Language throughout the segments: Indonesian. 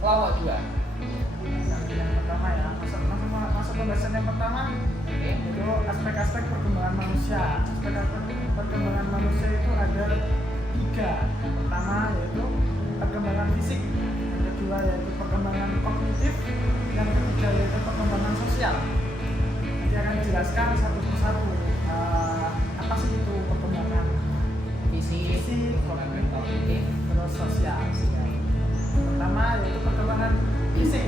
Kelompok 2. Yang pertama ya, masuk pembahasan yang pertama. Oke. Itu aspek-aspek perkembangan manusia. Aspek-aspek perkembangan manusia itu ada 3. Yang pertama yaitu perkembangan fisik, yang kedua yaitu perkembangan kognitif, yang ketiga yaitu perkembangan sosial. Nanti akan dijelaskan satu persatu apa sih itu perkembangan Fisik, kognitif, terus sosial. Pertama yaitu perkembangan fisik.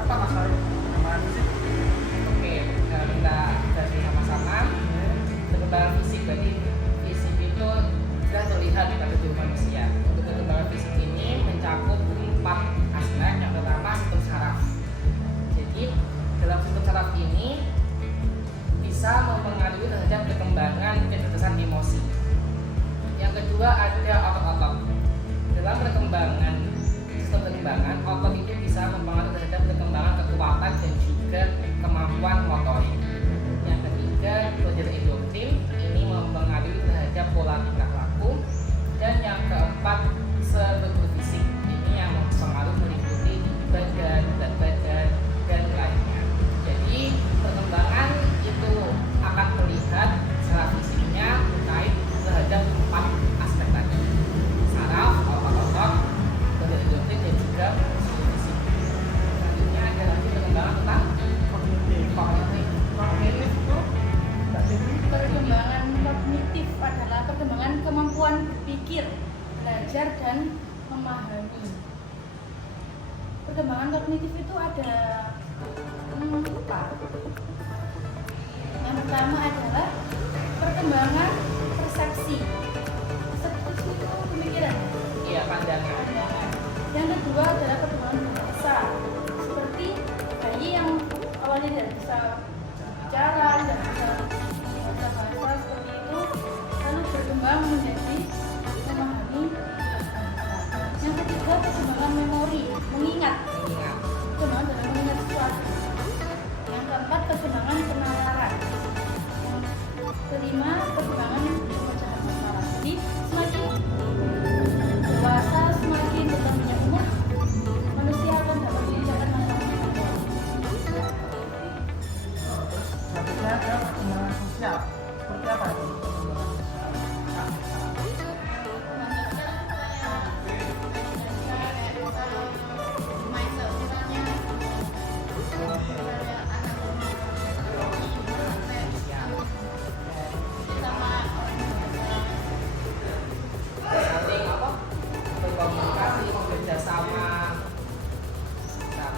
Apa Mas Farid? Perkembangan fisik? Oke, kita bahas sama-sama. Perkembangan fisik, berarti fisik itu sudah terlihat pada tubuh manusia. Untuk perkembangan fisik ini mencakup 4 aspek. Yang pertama sistem saraf. Jadi dalam sistem saraf ini bisa mempengaruhi terhadap perkembangan kecerdasan emosi. Yang kedua ada otot-otot. Dalam perkembangan sistem perkembangan, otot itu bisa mempengaruhi terhadap perkembangan kekuatan dan juga kemampuan motorik. Yang ketiga progesterone endokrin, ini mempengaruhi terhadap pola tingkah laku. Dan yang keempat struktur fisik, ini yang mempengaruhi meliputi badan, berat badan, dan lainnya. Jadi perkembangan itu akan terlihat secara fisiknya terkait terhadap 4 aspek tadi: saraf, otot-otot, endokrin, dan juga fisik. Selanjutnya ada lagi perkembangan tentang Kognitif. Kognitif itu Mbak Devi. Perkembangan kognitif adalah perkembangan kemampuan berpikir, belajar, dan memahami. Perkembangan kognitif itu ada 4. Yang pertama adalah perkembangan persepsi. Persepsi itu pemikiran. pandangan. Yang kedua adalah perkembangan bahasa, seperti bayi yang awalnya tidak bisa bicara, tidak bisa membaca bahasa seperti itu, lalu berkembang menjadi memahami. Yang ketiga perkembangan memori, mengingat, perkembangan dalam mengingat sesuatu. Yang keempat perkembangan penalaran. Yang kelima perkembangan pemecahan masalah. Jadi semakin dewasa, semakin bertambahnya umur, manusia akan dapat memecahkan masalah. Selanjutnya ada perkembangan sosial. Seperti apa itu perkembangan sosial? Saling apa? Berkomunikasi, bekerja sama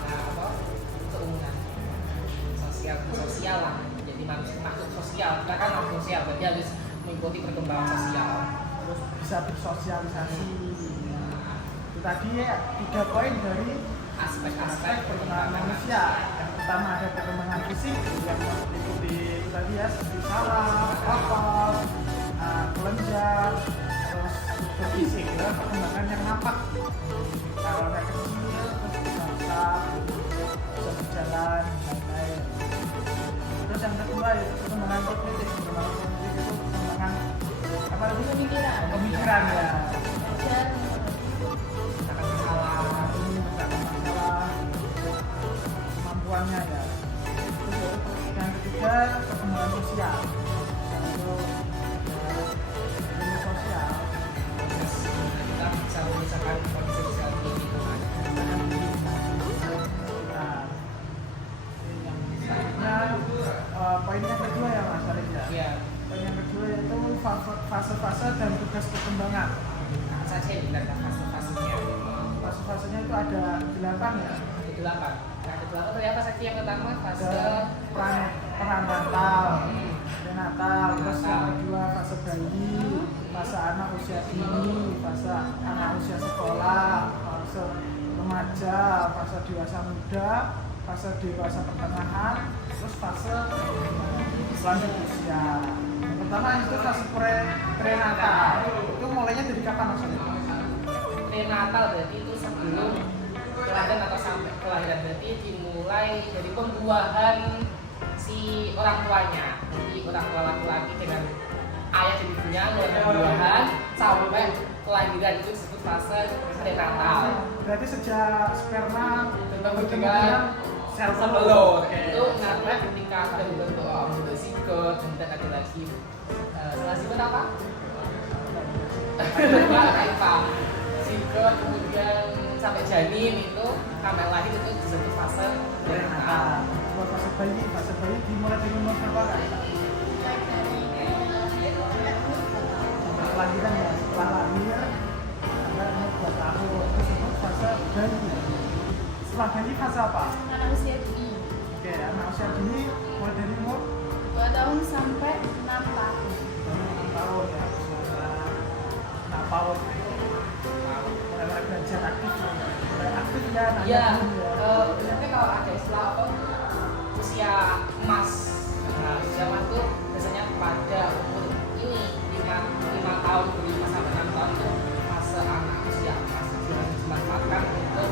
apa? Keungan sosial lah. Jadi makhluk sosial. Kita kan makhluk sosial, berarti harus mengikuti perkembangan sosial. Terus bisa bersosialisasi. Itu tadi ya 3 poin dari Aspek-aspek perkembangan manusia. Yang pertama ada perkembangan fisik yang meliputi itu tadi ya, seperti saraf, otot, kelenjar, terus struktur fisik ya, perkembangan yang nampak. Kalau anak kecil terus bisa besar, bisa berjalan, lain-lain. Terus yang kedua ya perkembangan kognitif. Perkembangan kognitif itu perkembangan apa lagi? Pemikiran ya. Belajar, Akan salah. Ini mencari masalah kemampuannya ya. Terus yang ketiga perkembangan sosial. Itu ilmu sosial. Kita bisa memisahkan kondisi sosial di lingkungan. Poin yang kedua ya Mas Arif ya. Ya, Poin yang kedua yaitu fase-fase dan tugas perkembangan. saja yang dilihat fase-fasenya. Fase-fasenya itu ada 8 ya. Ada 8. Nah, ada 8 tadi apa saja yang pertama? Fase Ada peranatal, prenatal, terus yang kedua fase bayi, fase anak usia dini, fase anak usia sekolah, fase remaja, fase dewasa muda, fase dewasa pertengahan, terus fase lanjut usia. Yang pertama itu fase prenatal. Itu mulainya dari kapan maksudnya? prenatal berarti itu sebelum kelahiran atau sampai kelahiran, berarti dimulai dari pembuahan si orang tuanya. Jadi orang tua laki-laki dengan ayah dan ibunya mulai pembuahan sampai kelahiran itu disebut fase prenatal. Berarti sejak sperma Bertemu dengan sel telur itu sampai ketika ada bentuk zigot, kemudian ada lagi setelah zigot apa? Apa? Zigot kemudian sampai janin itu sampai lahir itu disebut fase prenatal. Buat fase bayi dimulai dari umur berapa kan? Sampai kelahiran ya, setelah lahir sampai umur 2 tahun itu disebut fase bayi. Setelah bayi fase apa? anak usia dini Oke, anak usia dini mulai dari umur 2 tahun sampai 6 tahun. 6 tahun ya, usia 6 tahun mulai belajar aktif ya, mulai aktif ya anak Iya, dini ya. biasanya kalau ada istilah apa usia emas. Nah, usia emas itu biasanya pada umur ini 5 tahun, 5 sampai 6 tahun itu fase anak usia emas yang dimanfaatkan untuk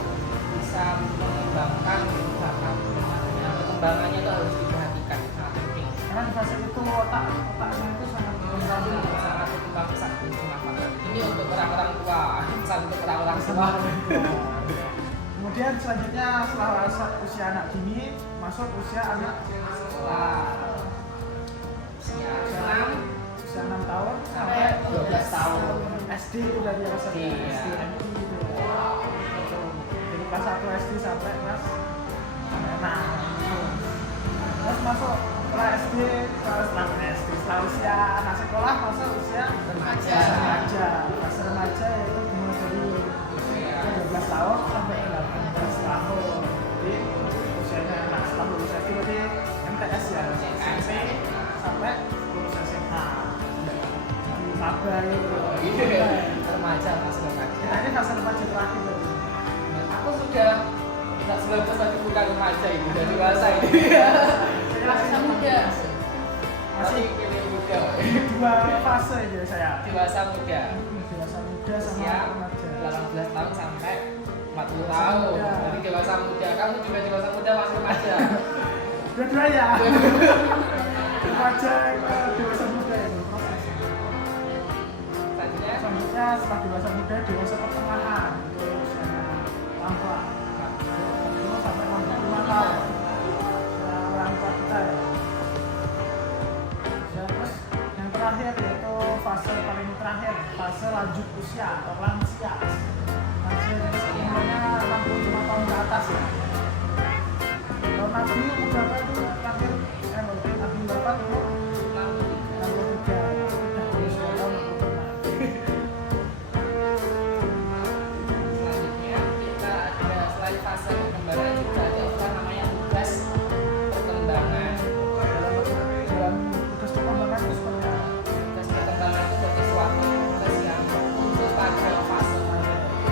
bisa mengembangkan bakat. Makanya perkembangannya itu harus diperhatikan, sangat penting. Karena di fase itu otaknya itu sangat berkembang. Sangat berkembang pesat dimanfaatkan. Ini untuk orang-orang tua, bukan untuk orang-orang tua. Kemudian selanjutnya setelah usia anak dini masuk usia anak Setelah usia 6 usia 6 tahun sampai 12 tahun. SD itu dari yang SD, Iya. SD MT gitu ya. Jadi kelas 1 SD sampai kelas 6. Terus masuk setelah SD, setelah usia anak sekolah masuk usia Remaja. Fase remaja yaitu dimulai dari usia 12 tahun sampai 18 tahun. Jadi usianya anak setelah lulus SD berarti MTS ya, SMP sampai lulus SMA. Maba itu. Remaja, fase remaja. Kita ini fase remaja terakhir berarti. Aku sudah nggak 19 tapi bukan remaja ini, udah dewasa ini. Masa muda. Masih pilih muda. Dua fase gitu saya. Dewasa muda. Dewasa muda sama Usia remaja. 18 tahun sampai 40 tahun. Muda. Jadi dewasa muda. Kamu juga dewasa muda masih remaja. Dua-duanya. Remaja ke dewasa muda itu proses. Selanjutnya Selanjutnya setelah dewasa muda, dewasa pertengahan itu usianya lambat. 40 sampai 65 tahun. Usia orang tua kita ya. Ya, terus yang terakhir yaitu fase paling terakhir, fase lanjut usia atau lansia. Lansia umurnya 65 tahun ke atas ya. Kalau Nabi umur berapa itu terakhir? Nabi wafat umur 63. Udah lulus 2 tahun. selanjutnya kita ada selain fase perkembangan juga ada istilah namanya tugas perkembangan. Dalam tugas perkembangan itu seperti apa? Tugas perkembangan itu berarti suatu tugas yang muncul pada fase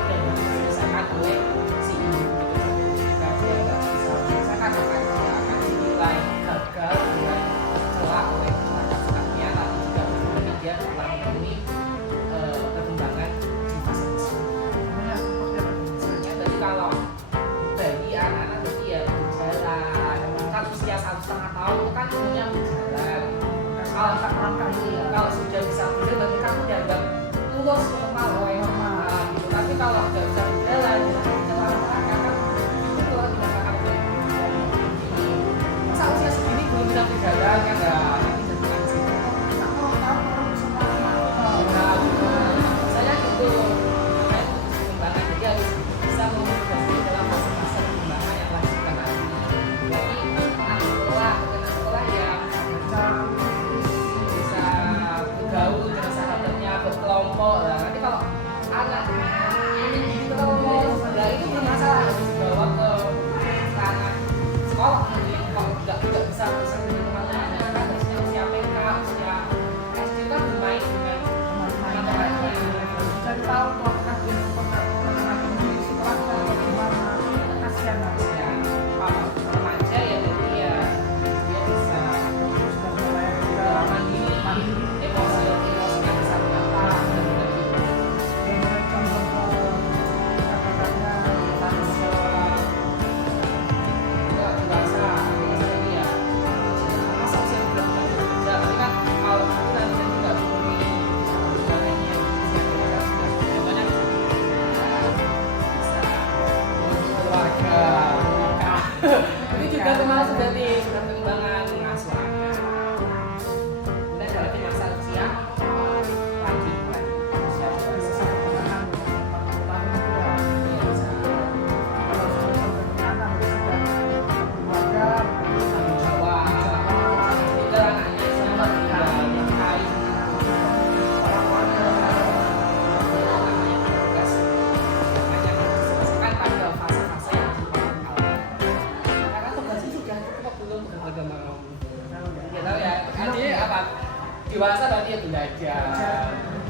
dan diselesaikan oleh si individu tersebut. Jika dia nggak bisa menyelesaikan maka dia akan dinilai gagal dengan tercela oleh masyarakat sekitarnya. Tapi jika sebenarnya dia telah memenuhi perkembangan di fase tersebut. Namanya seperti apa? Misalnya tadi kalau bayi anak-anak berarti ya berjalan. Kan usia 1,5 tahun itu kan umumnya berjalan. Kalau kalau sudah bisa berjalan berarti kamu dianggap lulus normal nah, gitu. Tapi kalau nggak bisa berjalan itu anak-anak kan itu kalau dikatakan masa usia segini belum bisa berjalan kan nggak dijadikan sih. Nah, saya gitu. Makanya itu perkembangan jadi harus bisa mengintegrasi dalam fase-fase perkembangan yang lanjutkan nanti. Jadi anak sekolah yang bisa bergaul dengan sahabatnya, berkelompok. Nah, nanti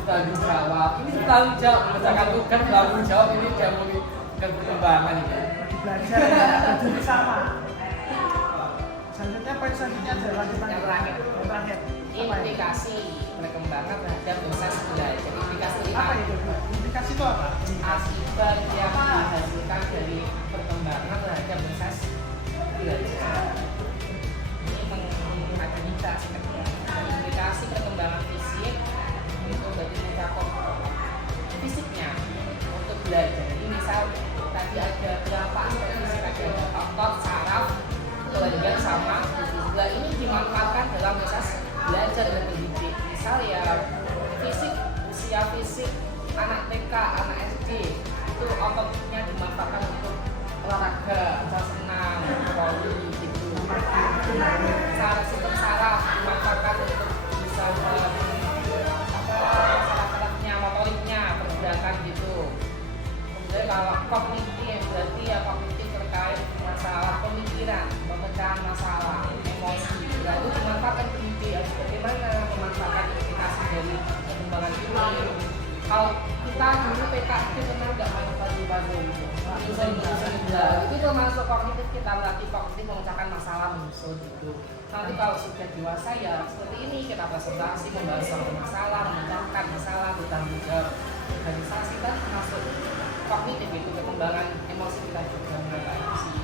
Tanggung jawab. Ini tanggung jawab. Misalkan tugas tanggung jawab ini dia mau bukan perkembangan ini. lagi belajar ya, jadi sama. Selanjutnya poin selanjutnya adalah Yang terakhir. Yang terakhir. Apa ya? Implikasi perkembangan terhadap proses belajar. Implikasi Apa itu? Implikasi itu apa? akibat yang dihasilkan dari perkembangan terhadap proses belajar. Ini mengakademikasi implikasi perkembangan fisik untuk berarti mencakup fisiknya untuk belajar. Jadi misal tadi ada berapa aspek fisik, ada otot, saraf, kelenjar sama juga ini dimanfaatkan dalam proses belajar dan mendidik. Misal ya fisik, usia fisik anak TK, anak SD itu ototnya dimanfaatkan untuk olahraga, misal senam, voli gitu. Saraf dimanfaatkan untuk bisa saraf-sarafnya, motoriknya, pergerakan gitu. Kemudian kalau kognitif berarti ya kognitif terkait masalah pemikiran, pemecahan masalah, emosi. Lalu dimanfaatkan pendidik, bagaimana memanfaatkan implikasi dari perkembangan ini. Kalau kita dulu PK itu pernah nggak main puzzle itu, itu termasuk kognitif, kita melatih kognitif memecahkan masalah menyusun gitu. Nanti kalau sudah dewasa ya seperti ini, kita presentasi, membahas soal masalah, memecahkan masalah, bertanggung jawab, organisasi kan termasuk kognitif itu perkembangan emosi kita juga mengatasi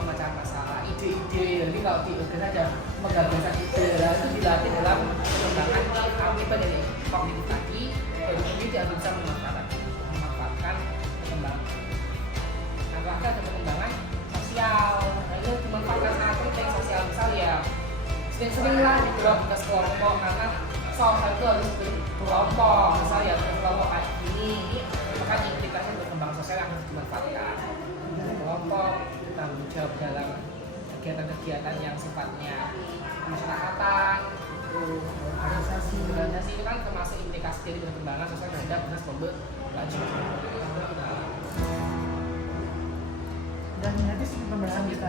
pemecahan masalah, ide-ide. Jadi kalau di organisasi ada menggabungkan ide, itu dilatih dalam perkembangan akibat dari kognitif tadi. Jadi dia bisa memanfaatkan perkembangan. Apakah ada perkembangan sosial? Nah, ini dimanfaatkan sangat penting sosial. Misal ya sering-seringlah dibawa ke kelompok karena soal itu harus berkelompok. Misal ya berkelompok kayak gini, maka implikasi berkembang sosial yang harus dimanfaatkan. Kelompok tanggung jawab dalam kegiatan-kegiatan yang sifatnya kemasyarakatan, organisasi itu kan termasuk implikasi dari perkembangan sosial terhadap proses pembelajaran. Dan ini habis pembahasan kita.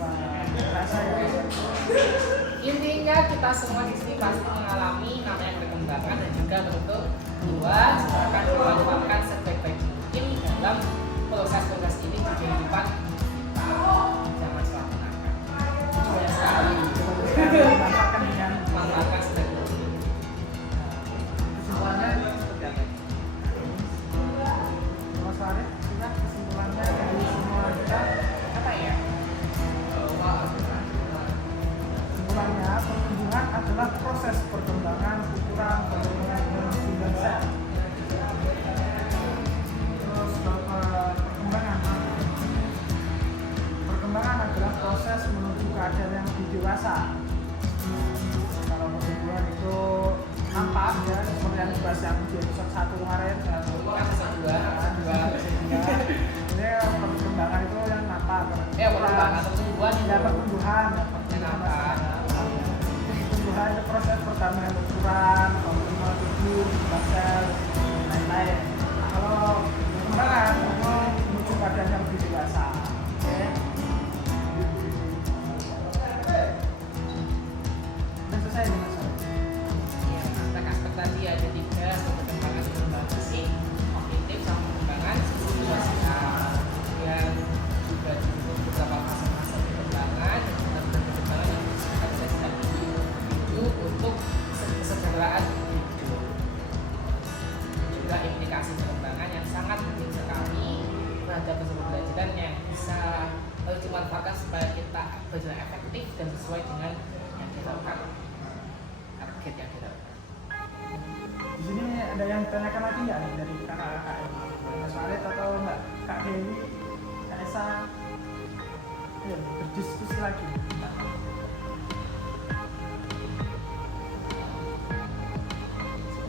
Wah, terasa ya. Intinya kita semua di sini pasti mengalami namanya perkembangan dan juga bentuk luas akan dimanfaatkan sebaik-baik mungkin dalam proses-proses ini di kehidupan kita. Jangan salah gunakan. Banyak sekali. Manfaatkan dengan Manfaatkan sebaik mungkin. kesimpulannya seperti apa? Mas Farid, kita kesimpulannya dari semua kita Apa ya? kesimpulannya pertumbuhan adalah proses perkembangan ukuran perkembangan dan jumlah sel. Terus perkembangan adalah proses menuju keadaan yang lebih dewasa. Kalau pertumbuhan itu nampak ya seperti yang dibahas yang di episode 1 kemarin. Ini perkembangan itu yang nampak. Perkembangan pertumbuhan Ya pertumbuhan itu proses pertambahan ukuran, perkembangan tubuh, jumlah sel, dan lain-lain. Kalau perkembangan itu menuju keadaan yang lebih dewasa. Oke. Sudah selesai nih Mas. Ya, aspek-aspek tadi ada 3, perkembangan fisik, kognitif, sama perkembangan sosial. Yang juga disebut beberapa fase-fase perkembangan dan perkembangan yang bersifat sosial hidup untuk kesejahteraan hidup. Juga implikasi perkembangan yang sangat penting sekali terhadap sebuah pembelajaran yang bisa dimanfaatkan supaya kita belajar efektif dan sesuai dengan yang diharapkan, target yang diharapkan. Di sini ada yang ditanyakan lagi nggak nih dari kakak-kakak ini? Mas Farid atau Mbak Kak Dewi, Kak Esa? Ayo berdiskusi lagi.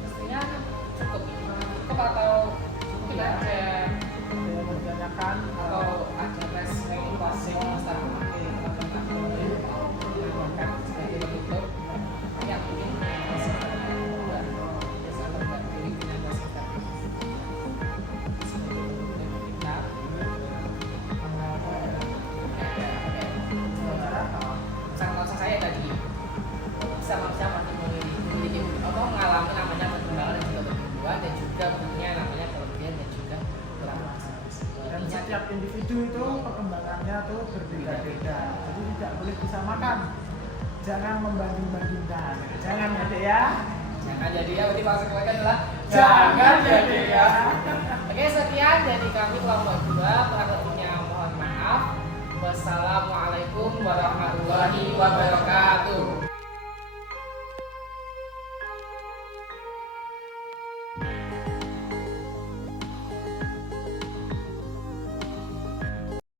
Mestinya cukup atau mungkin ada Ada yang mau ditanyakan atau ada tes evaluasi masalah bahkan sebagai penutup yang mungkin bisa membuat desa terbaik diri dengan kita sebagai penutup kita itu perkembangannya tuh berbeda-beda, jadi tidak boleh disamakan. Jangan membanding-bandingkan. Jangan ya Dek ya. Jangan jadi ya, berarti bahasa keluarga adalah Jangan jadi ya. Oke, sekian dari kami kelompok 2. Kurang lebihnya mohon maaf. Wassalamualaikum warahmatullahi wabarakatuh.